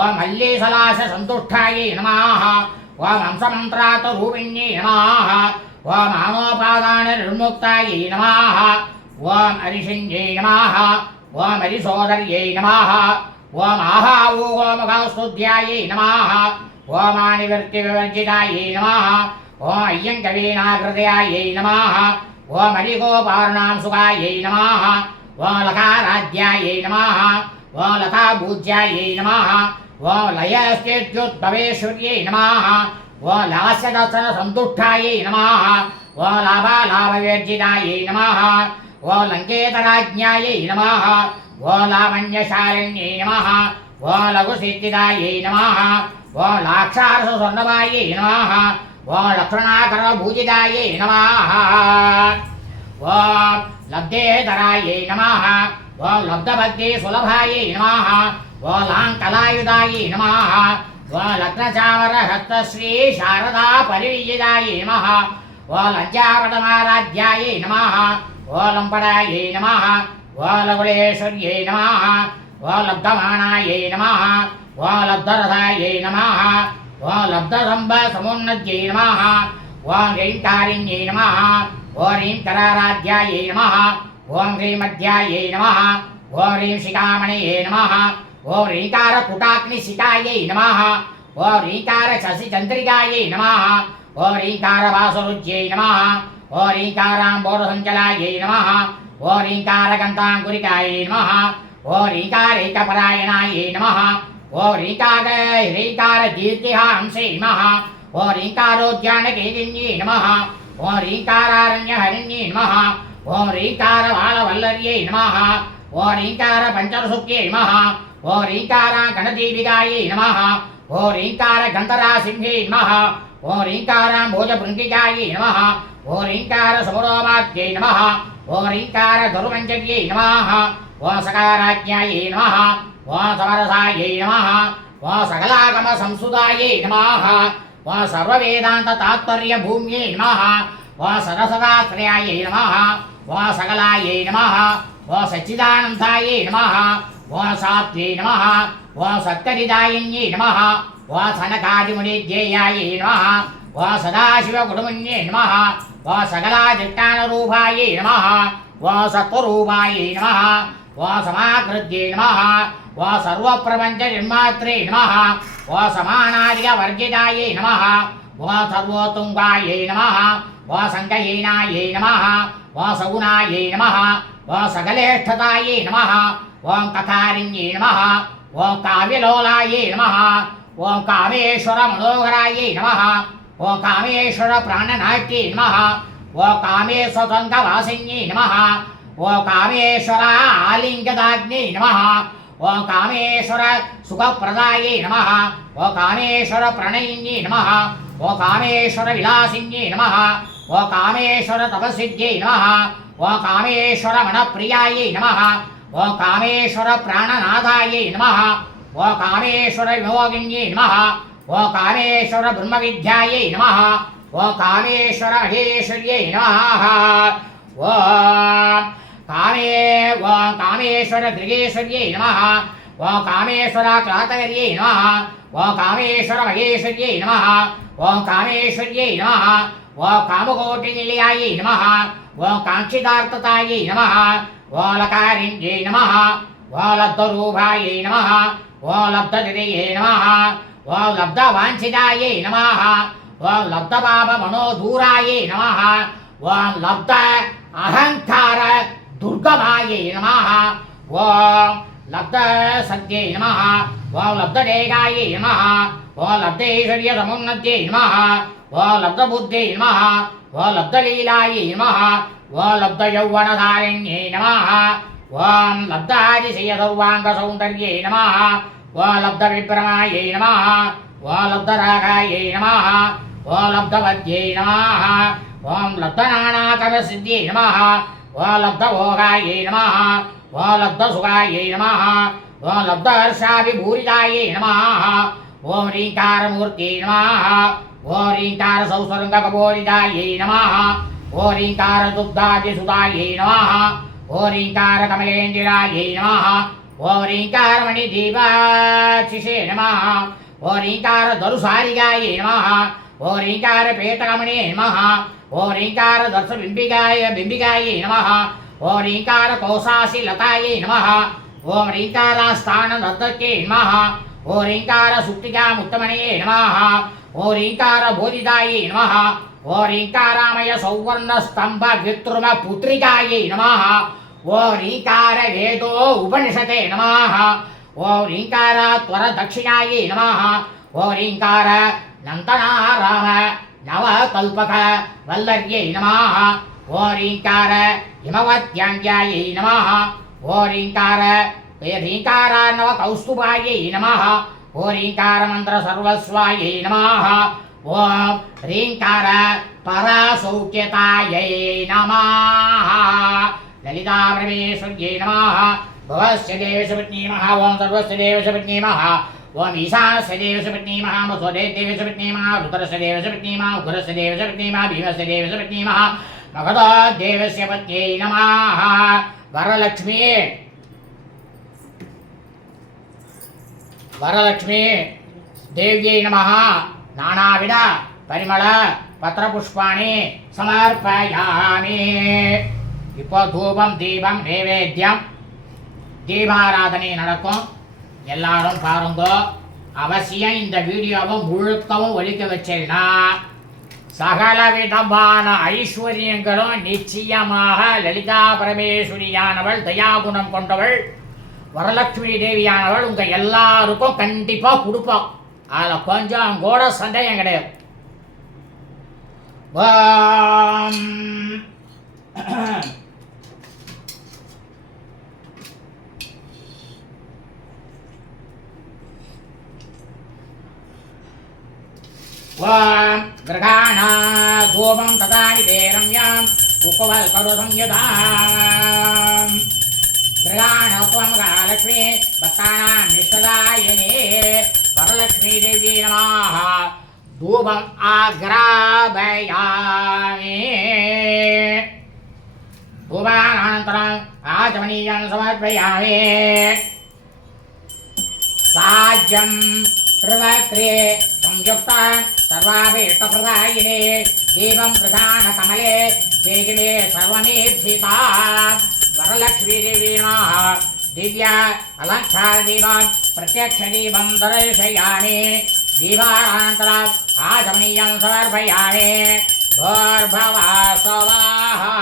ஓம் அல்லீசலாச சந்துஷ்டாயை நமः ஓம் ஹம்சமந்திராத ரூபிண்யை நமः ஓம் ஆனோபாதான நிர்முக்தாயை நமः ஓம் அரிஷிஞ்யை நமः ஓம் ஹரிசோதர்யை நமः ஓம் ஆஹாவூகோமுகஸ்துத்யாயை நமः ஓம் ஆனிவர்த்தி விவர்ஜிதாயை நமः ஓம் ஐயங்கவீனாகிருதயாயை நமः ஓம் ஹரிகோபார்ணாம் சுகாயை நமः ஓம் லகாராத்யாயை நமः ஓம் லகாபூஜ்யாயை நமः ஓம் லயஸ்தேத்யுத்பவேஸ்வர்யை நமः ஓம் லாஸ்யதர்சன சந்துஷ்டாயை நமः ஓம் லாபாலாபவேர்ஜிதாயை நமः ஓம் லங்கேதராஜ்ஞாயை நமः ஓம் லாவண்யசாலின்யை நமः ஓம் லகுசித்திதாயை நமः ஓம் லாக்ஷாரச சொர்ணபாயை நமः ஓம் லக்ஷணாகர பூஜிதாயை நமः ஓம் லப்தேதராயை நமः ஓம் லப்தபக்தி சுலபாயை நமः ஓம் லாங்கலாயுதாயை நமः ஓம் லக்னச்சாமர ஹஸ்தஸ்ரீ சாரதா பரிவிஜிதாயை நமः लज्जापटमाराध्यायै नमः ओ लम्पडायै नमः ओ लकुलेश्वर्यै नमः ओ लब्धमानायै नमः ओ लब्धरथायै नमः ओ लब्धसम्भसमुन्नत्यै नमः ओ ह्रीङ्कारिण्यै नमः ओ ह्रीङ्कराराध्यायै नमः ॐ ह्रीमध्यायै नमः ॐ ह्रीं शिखामणये नमः ॐ ह्रीङ्कारकुटाग्निशिखायै नमः ॐ ह्रीङ्कारशशिचन्द्रिकायै नमः ॐ ह्रीङ्कारवासरुज्यै नमः ॐ ह्रीङ्काराम्बोधसञ्चलायै नमः ॐ ह्रीङ्कारगन्ताङ्कुरिकायै नमः ॐ ह्रीङ्कारैकपरायणायै नमः ॐ ह्रीङ्कारदीर्तिहांसे नमः ॐ ह्रीङ्कारोद्यानकेलिन्यै नमः ॐ ह्रीङ्कारारण्यहरिण्यै नमः ॐ ह्रीङ्कारबालवल्लर्यै नमः ॐ ह्रीङ्कारपञ्चरसुक्यै नमः ॐ ह्रीङ्कारागणदीपिकायै नमः ॐ ह्रीङ्कारगन्धरासिंहे नमः ॐ ह्रीङ्काराम्भोजभृङ्गिकायै नमः ॐ ह्रीङ्कारसमुरोमात्यै नमः ॐ ह्रीङ्कारधरुमञ्जर्यै नमः ॐ सकाराज्ञायै नमः ॐ समरसायै नमः ॐ सकलागमसंसुतायै नमः ॐ सर्ववेदान्ततात्पर्यभूम्यै नमः ॐ सरसदाश्रयायै नमः ॐ सकलायै नमः ॐ सच्चिदानन्दायै नमः ॐ सात्वे नमः ॐ सत्करिदायिन्यै नमः ॐ सनकादिमुनिध्येयायै नमः ॐ सदाशिवकुटुम्बन्यै नमः ॐ सकलादिष्टानरूपायै नमः ॐ सत्त्वरूपायै नमः ॐ समाकृत्यै नमः ॐ सर्वप्रपञ्चनिर्मात्रे नमः ॐ समानादिकवर्जितायै नमः ॐ सर्वोत्तुङ्गायै नमः ॐ सङ्गहीनायै नमः ॐ सगुणायै नमः ॐ सकलेष्ठतायै नमः ॐ कथारिण्यै नमः ॐ काव्यलोलायै नमः ॐ कामेश्वरमनोहरायै नमः ॐ कामेश्वरप्राणनाट्यै नमः ॐ कामेश्वरसङ्गवासिन्यै नमः ॐ कामेश्वर आलिङ्गदाग्न्यै नमः ॐ कामेश्वर सुखप्रदायै नमः ॐ कामेश्वर प्रणयिन्यै नमः ॐ कामेश्वर विलासिन्यै नमः ॐ कामेश्वर तपसिद्ध्यै नमः ॐ कामेश्वर मनप्रियायै नमः ॐ कामेश्वर प्राणनाथायै नमः ॐ कामेश्वर विमोगिन्यै नमः ॐ कामेश्वर ब्रह्मविद्यायै नमः ॐ कामेश्वर महेश्वर्यै नमः ॐ कामेश्वर गृगेश्वर्यै नमः ॐ कामेश्वर क्लातवर्यै नमः ॐ कामेश्वर महेश्वर्यै नमः ॐ कामेश्वर्यै नमः ॐ कामकोटिनिलयायै नमः ॐ काङ्क्षितार्थतायै नमः ॐ लकारिण्यै नमः ॐ लब्धरूपायै नमः ॐ लब्धनिधये नमः ॐ लब्धवाञ्छितायै नमः ॐ लब्धपापमनोदूरायै नमः ॐ लब्ध अहङ्कार दुर्गमायै नमः ॐ लब्धसत्यै नमः ॐ लब्धदेगायै नमः ॐ लब्धैश्वर्यसमुन्नत्यै नमः ॐ लब्धबुद्ध्यै नमः ॐ लब्धलीलायै नमः ॐ लब्धयौवनधारिण्यै नमः ॐ लब्धातिशयसर्वाङ्गसौन्दर्यै नमः ॐ लब्धविभ्रमायै नमः ॐ लब्धरागायै नमः ॐ लब्धवद्यै नमः ॐ लब्धनानाकरसिद्ध्यै नमः ॐ लब्धभोगायै नमः ॐ लब्धसुखायै नमः ॐ लब्धहर्षाभिभूरितायै नमः ॐ ह्रीङ्कारमूर्त्यै नमः ॐ ह्रीङ्कारसौस्वरङ्गकबोधितायै नमः ॐ ह्रीङ्कारदुग्धादिसुतायै नमः ॐ ह्रीङ्कारकमलेन्द्रिरायै नमः ॐ ह्रीङ्कारमणिदीपाशिषे नमः ॐ ह्रीङ्कारधरुसारिकायै नमः ॐ ह्रीङ्कारपेतकमणे नमः ॐ ह्रीङ्कारदर्शबिम्बिकायै नमः ॐ ह्रीङ्कारकोशासिलतायै नमः ॐ ह्रीङ्कारास्थानदत्तक्यै नमः ॐ ह्रीङ्कारसुप्तिकामुत्तमनये नमः ॐ ह्रीङ्कारबोधितायै नमः ॐ ह्रीङ्कारामय सौवर्णस्तम्भवितृमपुत्रिकायै नमः ॐ ह्रीङ्कारवेदो उपनिषते नमः ॐ ह्रीङ्कारात्वरदक्षिणायै नमः ॐ ह्रीङ्कार नन्दनाराम नवकल्पक वल्लर्यै नमः ॐ ह्रीङ्कार हिमवत्याङ्ग्यायै नमः ॐ ह्रीङ्कारार्णवकौस्तुभायै नमः ॐ ह्रीङ्कारमन्त्रसर्वस्वायै नमः ॐ ह्रीङ्कार परासौख्यतायै नमः ललितापरमेश्वर्यै नमः भवस्य देवशपत्नी नमः ॐ सर्वस्य देवशपत्नी नमः ओम ईशानस्य देवस्य पत्नीमः वसुदेवस्य पत्नीमः रुद्रस्य देवस्य पत्नीमः उग्रस्य देवस्य पत्नीमः भीमस्य देवस्य पत्नीमः मगधो देवस्य पत्न्यै नमः। वरलक्ष्मी वरलक्ष्मी देव्यै नमः। नानाविध परिमल पत्रपुष्पाणि समर्पयामि। இப்போ தூபம் தீபம் நைவேத்தியம் தீபாராதனை நடக்கும். எல்லாரும் பாருங்க. அவசியம் இந்த வீடியோவை முழுக்கவும் ஒழிக்க வச்சேன்னா சகலவிதமான ஐஸ்வர்யங்களும் நிச்சயமாக லலிதா பரமேஸ்வரியானவள் தயாகுணம் கொண்டவள் வரலட்சுமி தேவியானவள் உங்கள் எல்லாருக்கும் கண்டிப்பாக கொடுப்போம். அதில் கொஞ்சம் கூட சந்தேகம் கிடையாது. ओम ग्रहाणा धूपं तदानि ते रम्यां कुकुवल्करु संयुतां ग्रहाण त्वं महालक्ष्मी भक्तानां निष्ठदायिनी वरलक्ष्मी देवी नमः। धूपम् आग्रापयामि। धूपानन्तरम् आचमनीयं समर्पयामि। साज्यं त्रिवक्त्रे संयुक्ता सर्वाभीष्टप्रदायिने दीपं प्रधानकमले देहिमे सर्वमेप्सिता वरलक्ष्मी देवी नमः। दिव्या अलङ्कारदीपं प्रत्यक्षदीपं दर्शयामि। दीपानन्तरम् आचमनीयं समर्पयामि। भूर्भुवः स्वाहा।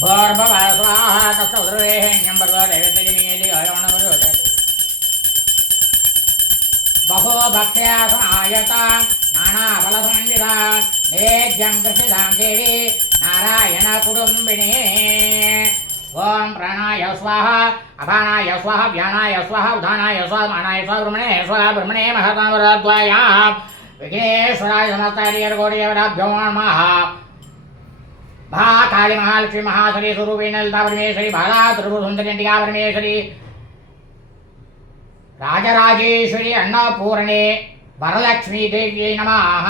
भूर्भुवः स्वाहा तत्सवितुर्वरेण्यं भर्गो देवस्य धीमहि धियो यो नः प्रचोदयात्। बहो भक्त्या समायुक्ता नानाफलसमन्विता नैवेद्यं कृषितां देवी नारायणकुटुम्बिनी। ओम प्राणाय स्वाहा अपानाय स्वाहा व्यानाय स्वाहा उदानाय स्वाहा मानाय स्वाहा ब्रह्मणे महतामराद्वयाम् विघ्नेश्वराय समस्तहरिहरगौरीवराभ्यो नमः। महाकाली महालक्ष्मी महासरी स्वरूपिणी ललिता परमेश्वरी बाला त्रिपुरसुंदरी चंडिका परमेश्वरी राजराजेश्वरी अन्नपूर्णे वरलक्ष्मी देव्यै नमः।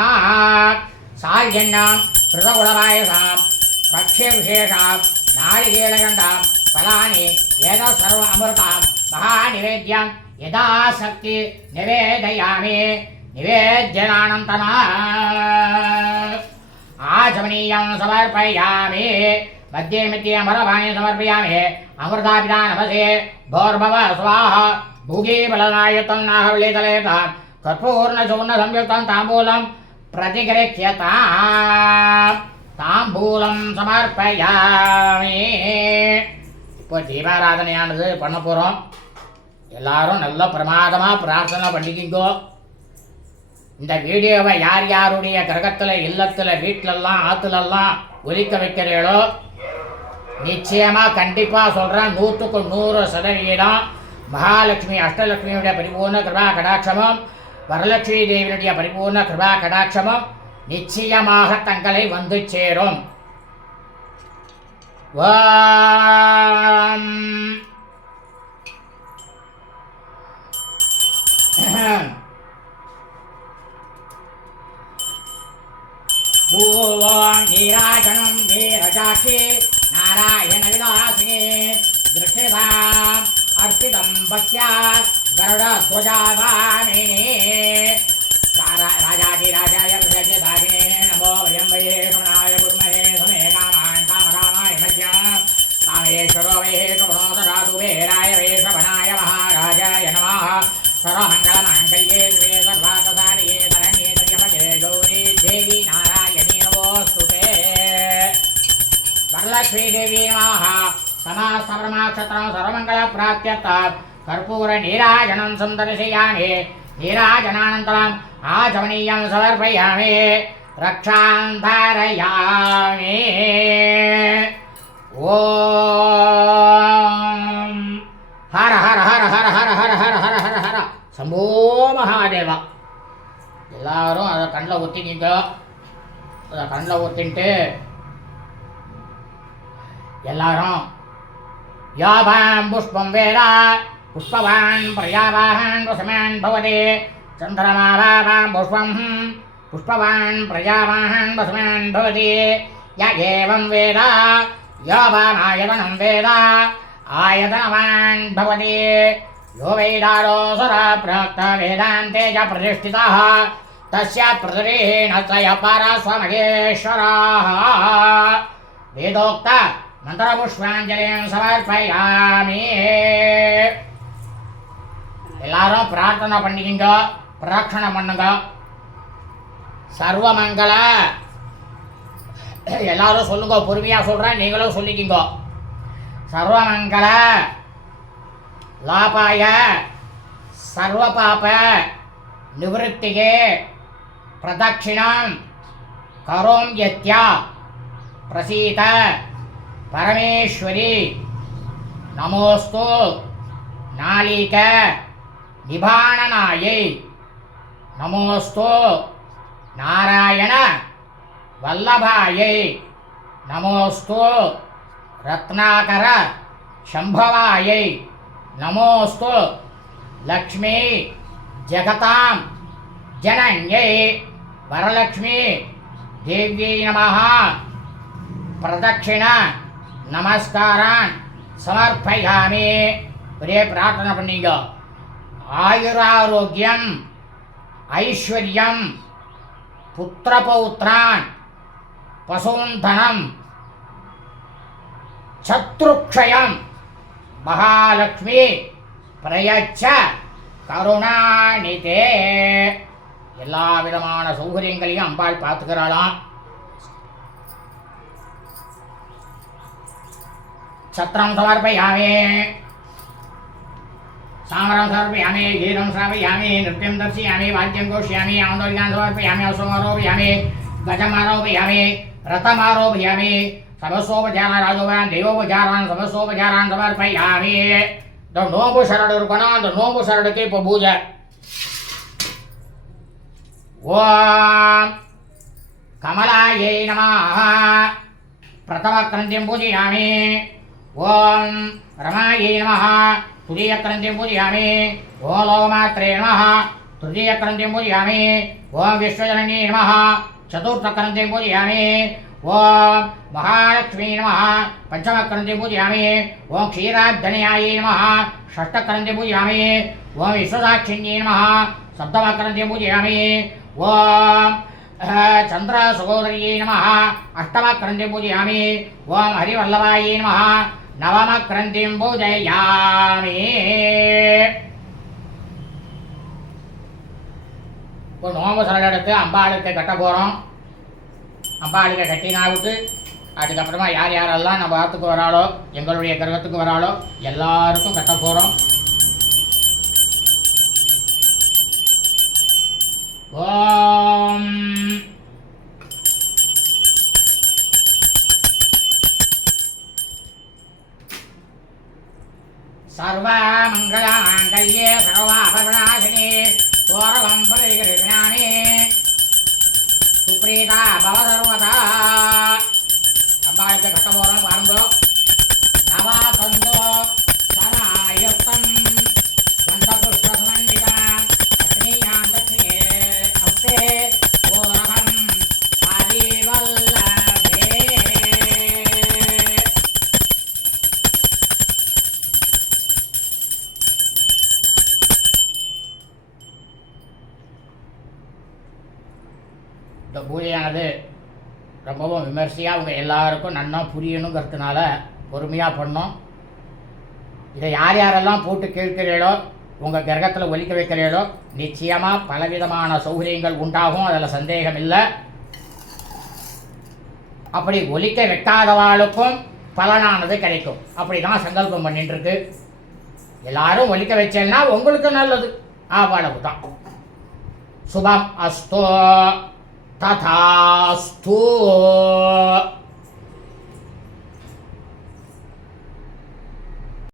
साल्यन्नां कृतकुलपायसां पक्ष्यविशेषां नारिकेलगन्धां फलानि यदा सर्व अमृतां महानिवेद्यं यदाशक्ति निवेदयामि। निवेद्यानन्तरम् आचमनीयं समर्पयामि। मध्ये मध्ये अमरभाणि समर्पयामि। अमृतापिता नमसे भूर्भुवः स्वाहा। भुगीबलनायुतं नाहवलीतलेतां कर्पूर्णचूर्णसंयुक्तं ताम्बूलं प्रतिगृह्यताम्। ताम्बूलं समर्पयामि। இப்போ தீபாராதனையானது பண்ண போகிறோம். எல்லாரும் நல்ல பிரமாதமாக பிரார்த்தனை பண்ணிக்கிங்கோ. இந்த வீடியோவை யார் யாருடைய கிரகத்தில் இல்லத்தில் வீட்டிலெல்லாம் ஆற்றுலெல்லாம் ஒலிக்க வைக்கிறீங்களோ நிச்சயமாக கண்டிப்பாக சொல்கிறேன் 100க்கு 100% மகாலட்சுமி அஷ்டலட்சுமியுடைய பரிபூர்ண கிருபா கடாட்சமும் வரலட்சுமி தேவியுடைய பரிபூர்ண கிருபா கடாட்சமும் நிச்சயமாக தங்களை வந்து சேரும். ओम नीराजनं नीरजाक्षी नारायण विलासिनी दृष्टिदाम् अर्पितं भक्त्या गरुडध्वजाभामिनी राजाधिराजाय प्रसज्यदागिने नमो वयं वये शमनाय कुर्महे समे कामान् कामकामाय मह्यं कामेश्वरो वेशवनोदरातु वीराय वेशवनाय महाराजाय नमः। सर्वमङ्गलमाङ्गल्ये शिवे सर्वार्थसाधिके शरण्ये त्र्यम्बके गौरी देवी नारायणी नमोऽस्तुते। वरलक्ष्मी देवी नमः। समास्तब्रह्मक्षत्रं सर्वमङ्गलप्राप्त्यर्थं कर्पूरनीराजनं सन्दर्शयामि। नीराजनानन्तरम् आचमनीयं समर्पयामि। रक्षां धारयामि। ஓம் ஹர ஹர ஹர ஹர ஹர ஹர ஹர ஹர ஹர ஹர சம்போ மகாதேவா. எல்லாரும் அதை கண்ணில் ஊற்றிக்கிங்க. அதை கண்ணில் ஊற்றின்ட்டு எல்லாரும் யாபாம் புஷ்பம் வேதா புஷ்பவான் பிரஜாவான் வசமான் பவதே சந்திரமாவாம் புஷ்பம் புஷ்பவான் பிரஜாவான் வசமான் பவதே ய ஏவம் வேதா யாவானாயதனம் வேதா ஆயதனவான் பவதே யோ வேதாரோசர பிராக்த வேதாந்தே ச பிரதிஷ்டிதः தஸ்ய பிரதிரேண த்ரய பரஸ்வமகேஸ்வராः. வேதோக்த மந்திரபுஷ்பாஞ்சலிம் சமர்ப்பயாமி. எல்லாரும் பிரார்த்தனை பண்ணிக்கிங்க, பிரதட்சணை பண்ணுங்க. சர்வமங்கள எல்லாரும் சொல்லுங்க, பொறுமையா சொல்றேன், நீங்களும் சொல்லிக்கிங்க. சர்வமங்கள லாபாய சர்வ பாப நிவృత్తిயே பிரதட்சிணம் கரோம் யத்யா பிரசீத பரமேஸ்வரி. நமோஸ்து நாளிக நிபாணனாயை. நமோஸ்து நாராயண வல்லபாயை. நமோஸ்து ரத்னாகர சம்பவாயை. நமோஸ்து லக்ஷ்மி ஜகதாம் ஜனன்யை வரலக்ஷ்மி தேவ்யை நமः. பிரதட்சிண நமஸ்காரான் சமர்ப்பயாமி. ஒரே பிரார்த்தனை பண்ணீங்க. ஆயுராரோக்கியம் ஐஸ்வர்யம் புத்திரபௌத்ரான் பசூந்தனம் சத்ருக்ஷயம் மகாலட்சுமி பிரயச்ச கருணாநிதே. எல்லா விதமான சௌகரியங்களையும் அம்பாள் பார்த்துக்கிறாளாம். சத்திரம் சமர்ப்பயாமி, சாமரம் சமர்ப்பயாமி, கீதம் श्रावयामि, नृत्यं दर्शयामि, वाद्यं घोषयामि, आन्दोलिकान् समर्पयामि, अश्वमारोपयामि, गजमारोपयामि, रथमारोपयामि, சமசோபச்சாரம் ராஜோபயான் தெய்வோபச்சாரம் சமசோபச்சாரம் சமர்ப்பயாமி. இந்த நோம்பு சரடு இருக்கணும், அந்த நோம்பு சரடுக்கு இப்போ பூஜை. ஓம் கமலாயை நமः. பிரதம கிரந்தியம் பூஜயாமி. ஓம் ரமாயை நமः. துதிய கிரந்தியம் பூஜயாமி. ஓம் லோகமாத்ரே நமः. तृतीय ग्रंथिं पूजयामि। ओम विश्वजननी नमः। चतुर्थ ग्रंथिं पूजयामि। ओम महालक्ष्मी नमः। पंचम ग्रंथिं पूजयामि। ओम क्षीराब्धनयायै नमः। षष्ठ ग्रंथिं पूजयामि। ओम विश्वसाक्षिण्यै नमः। सप्तम ग्रंथिं पूजयामि। ओम चंद्र सहोदर्यै नमः। अष्टम ग्रंथिं पूजयामि। ओम हरिवल्लभायै नमः। नवम ग्रंथिं पूजयामि। இப்போ நோம்பு சரடு எடுத்து அம்பாளுக்கு கட்ட போகிறோம். அம்பாளுக்கு கட்டினா விட்டு அதுக்கப்புறமா யார் யாரெல்லாம் நம்ம ஆற்றுக்கு வராளோ, எங்களுடைய கிரகத்துக்கு வராளோ எல்லாருக்கும் கட்ட போகிறோம். ஓம் சர்வ மங்களமாங்கல்யே சர்வாபரணாசினி கோரவம் பரிகிருஷ்ணானி சுப்ரீதா பவ சர்வதா. அம்பாளுக்கு கட்ட போகிறோம் பாருங்கோ. நவா சந்தோ சராயுக்தம் சந்தபுஷ்பமண்டிதா அக்னியாம் தக்ஷிணே அஸ்தே கோரகம் ஆதிவல்லபே. இந்த பூஜையானது ரொம்பவும் விமர்சையாக அவங்க எல்லாருக்கும் நன்னா புரியணுங்கிறதுனால பொறுமையாக பண்ணோம். இதை யார் யாரெல்லாம் போட்டு கேட்கிறீர்களோ, உங்கள் கிரகத்தில் ஒலிக்க வைக்கிறீர்களோ நிச்சயமாக பலவிதமான சௌகரியங்கள் உண்டாகும், அதில் சந்தேகம் இல்லை. அப்படி ஒலிக்க வைக்காதவாளுக்கும் பலனானது கிடைக்கும். அப்படி தான் சங்கல்பம் பண்ணிட்டுருக்கு. எல்லாரும் ஒலிக்க வச்சேன்னா உங்களுக்கு நல்லது. அவ்வளவு தான். சுபம் அஸ்தோ ததாஸ்து.